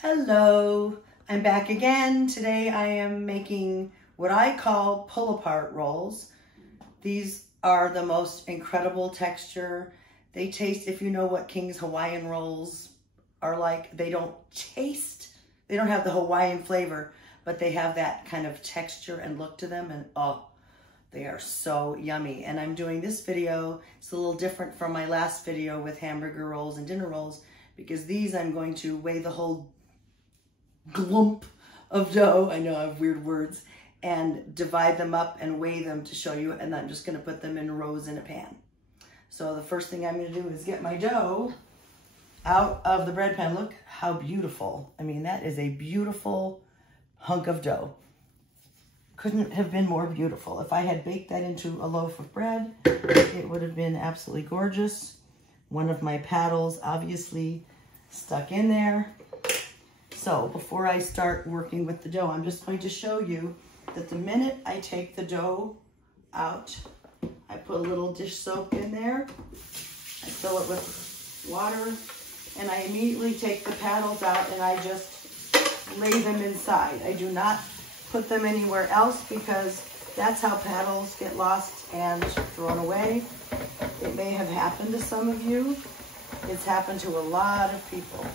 Hello, I'm back again. Today I am making what I call pull-apart rolls. These are the most incredible texture. They taste, if you know what King's Hawaiian Rolls are like, they don't have the Hawaiian flavor, but they have that kind of texture and look to them, and oh, they are so yummy. And I'm doing this video, it's a little different from my last video with hamburger rolls and dinner rolls, because these I'm going to weigh the whole glump of dough, I know I have weird words, and divide them up and weigh them to show you, and I'm just going to put them in rows in a pan. So the first thing I'm going to do is get my dough out of the bread pan. Look how beautiful. I mean, that is a beautiful hunk of dough. Couldn't have been more beautiful. If I had baked that into a loaf of bread, it would have been absolutely gorgeous. One of my paddles obviously stuck in there. So before I start working with the dough, I'm just going to show you that the minute I take the dough out, I put a little dish soap in there, I fill it with water, and I immediately take the paddles out and I just lay them inside. I do not put them anywhere else because that's how paddles get lost and thrown away. It may have happened to some of you. It's happened to a lot of people.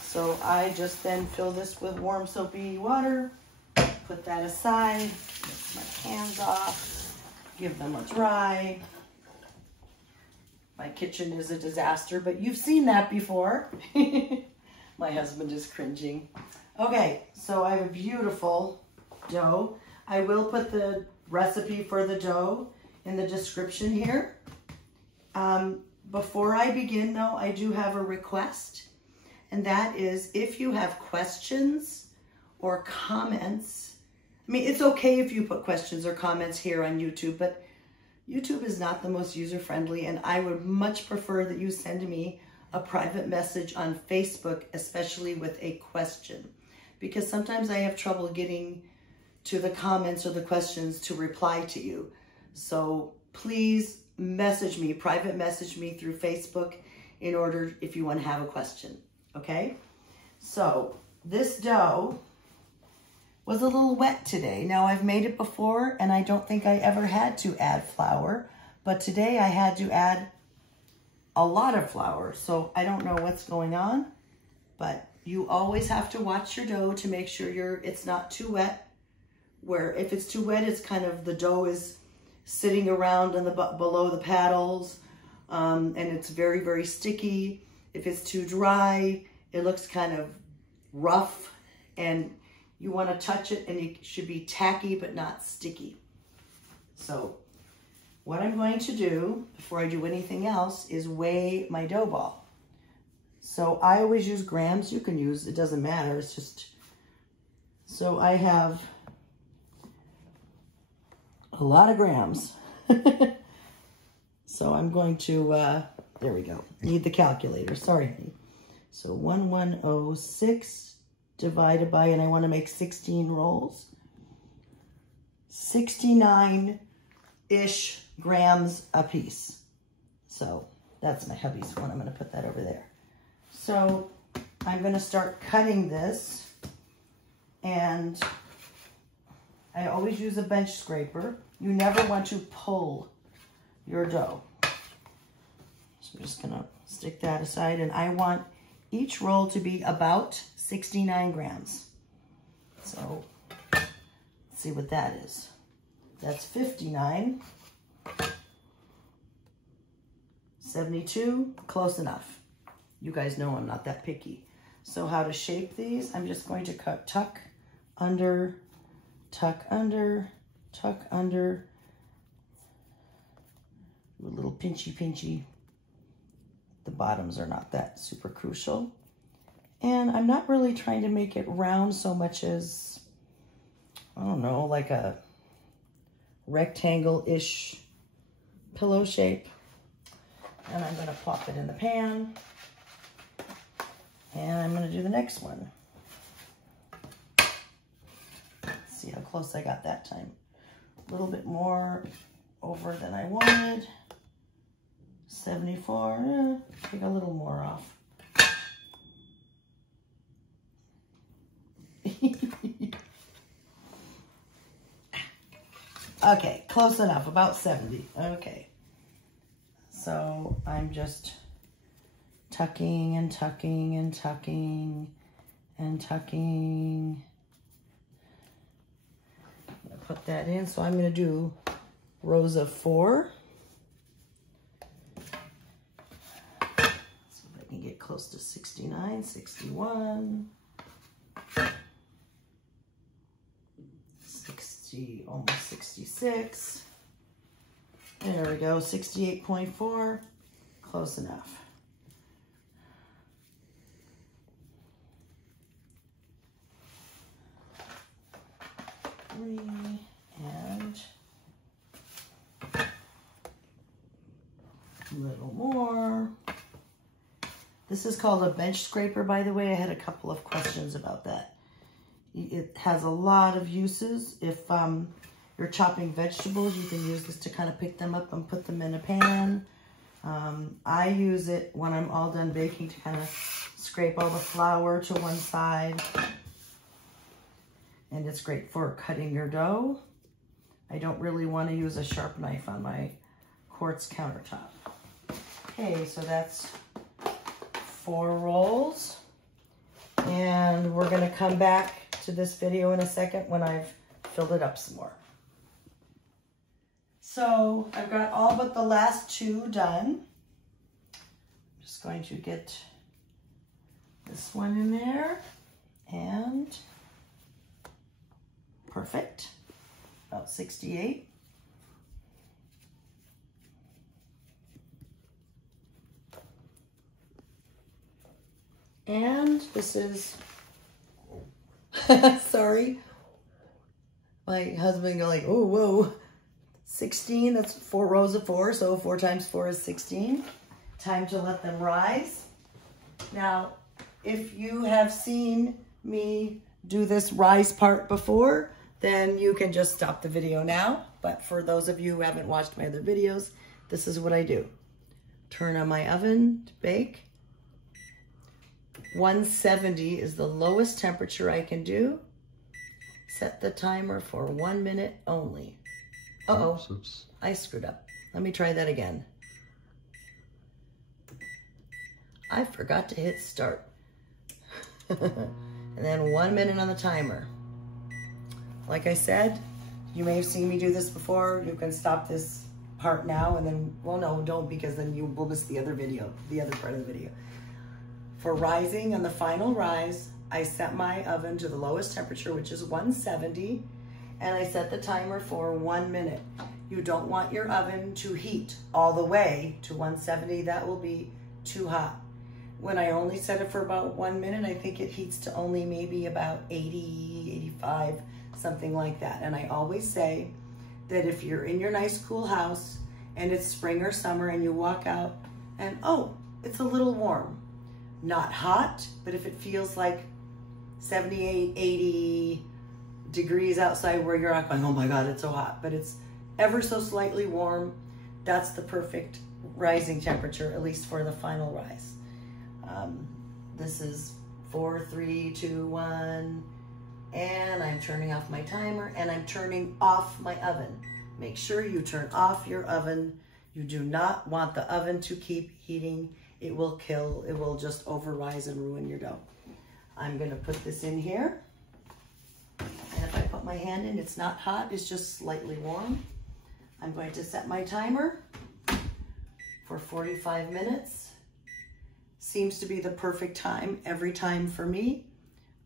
So I just then fill this with warm soapy water, put that aside, rinse my hands off, give them a dry. My kitchen is a disaster, but you've seen that before. My husband is cringing. Okay, so I have a beautiful dough. I will put the recipe for the dough in the description here. Before I begin though, I do have a request. And that is, if you have questions or comments, I mean, it's okay if you put questions or comments here on YouTube, but YouTube is not the most user-friendly, and I would much prefer that you send me a private message on Facebook, especially with a question, because sometimes I have trouble getting to the comments or the questions to reply to you. So please message me, private message me through Facebook in order, if you want to have a question. Okay, so this dough was a little wet today. Now I've made it before and I don't think I ever had to add flour, but today I had to add a lot of flour. So I don't know what's going on, but you always have to watch your dough to make sure it's not too wet, where if it's too wet, it's kind of, the dough is sitting around in below the paddles, and it's very, very sticky. If it's too dry, it looks kind of rough, and you want to touch it and it should be tacky but not sticky. So what I'm going to do before I do anything else is weigh my dough ball. So I always use grams. You can use, it doesn't matter. It's just, so I have a lot of grams. So I'm going to, there we go. Need the calculator, sorry. So 1106 divided by, and I want to make 16 rolls. 69-ish grams a piece. So that's my hubby's one. I'm going to put that over there. So I'm going to start cutting this, and I always use a bench scraper. You never want to pull your dough. So I'm just gonna stick that aside, and I want each roll to be about 69 grams. So let's see what that is. That's 59. 72, close enough. You guys know I'm not that picky. So how to shape these, I'm just going to cut tuck, under, tuck, under, tuck, under. A little pinchy. The bottoms are not that super crucial. And I'm not really trying to make it round so much as, I don't know, like a rectangle-ish pillow shape. And I'm going to pop it in the pan. And I'm going to do the next one. Let's see how close I got that time. A little bit more over than I wanted. 74, take a little more off. Okay, close enough, about 70. Okay. So I'm just tucking and tucking and tucking and tucking. I'm gonna put that in. So I'm gonna do rows of 4. So if I can get close to 69, 61, 60, almost 66. There we go, 68.4, close enough. And a little more. This is called a bench scraper, by the way. I had a couple of questions about that. It has a lot of uses. If you're chopping vegetables, you can use this to kind of pick them up and put them in a pan. I use it when I'm all done baking to kind of scrape all the flour to one side. And it's great for cutting your dough. I don't really want to use a sharp knife on my quartz countertop. Okay, so that's 4 rolls. And we're gonna come back to this video in a second when I've filled it up some more. So I've got all but the last 2 done. I'm just going to get this one in there and perfect, about 68. And this is, sorry, my husband go like, oh, whoa, 16, that's 4 rows of 4, so 4 times 4 is 16. Time to let them rise. Now, if you have seen me do this rise part before, then you can just stop the video now. But for those of you who haven't watched my other videos, this is what I do. Turn on my oven to bake. 170 is the lowest temperature I can do. Set the timer for 1 minute only. Uh-oh, oops. I screwed up. Let me try that again. I forgot to hit start. And then 1 minute on the timer. Like I said, you may have seen me do this before. You can stop this part now and then, well, no, don't, because then you will miss the other video, the other part of the video. For rising, on the final rise, I set my oven to the lowest temperature, which is 170, and I set the timer for 1 minute. You don't want your oven to heat all the way to 170. That will be too hot. When I only set it for about 1 minute, I think it heats to only maybe about 80, 85, something like that. And I always say that if you're in your nice cool house and it's spring or summer and you walk out and, oh, it's a little warm. Not hot, but if it feels like 78, 80 degrees outside where you're not going, oh my God, it's so hot, but it's ever so slightly warm, that's the perfect rising temperature, at least for the final rise. This is 4, 3, 2, 1, and I'm turning off my timer and I'm turning off my oven. Make sure you turn off your oven. You do not want the oven to keep heating. It will kill, it will just overrise and ruin your dough. I'm gonna put this in here. And if I put my hand in, it's not hot, it's just slightly warm. I'm going to set my timer for 45 minutes. Seems to be the perfect time every time for me.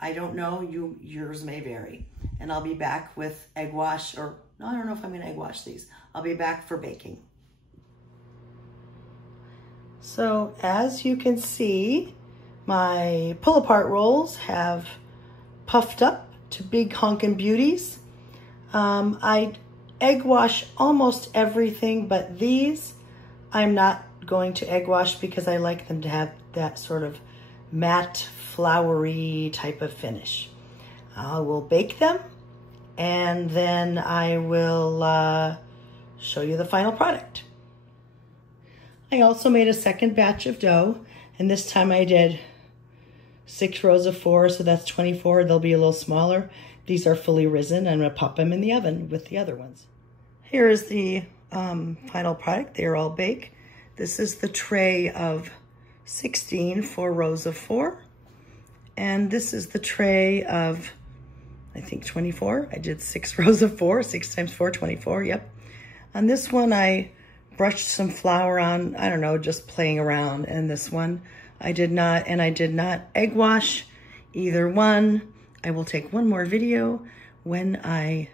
I don't know, yours may vary. And I'll be back with egg wash, or no, I don't know if I'm gonna egg wash these. I'll be back for baking. So as you can see, my pull-apart rolls have puffed up to big honkin' beauties. I egg wash almost everything, but these I'm not going to egg wash because I like them to have that sort of matte, flowery type of finish. I will bake them and then I will show you the final product. I also made a second batch of dough, and this time I did 6 rows of 4, so that's 24. They'll be a little smaller. These are fully risen. I'm gonna pop them in the oven with the other ones. Here is the final product. They're all baked. This is the tray of 16, 4 rows of 4. And this is the tray of, I think 24. I did 6 rows of 4, 6 times 4, 24, yep. On this one, I brushed some flour on, I don't know, just playing around. And this one, I did not egg wash either one. I will take one more video when I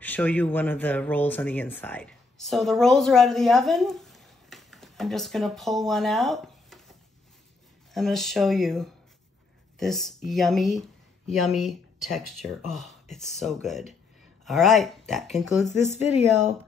show you one of the rolls on the inside. So the rolls are out of the oven. I'm just gonna pull one out. I'm gonna show you this yummy, yummy texture. Oh, it's so good. All right, that concludes this video.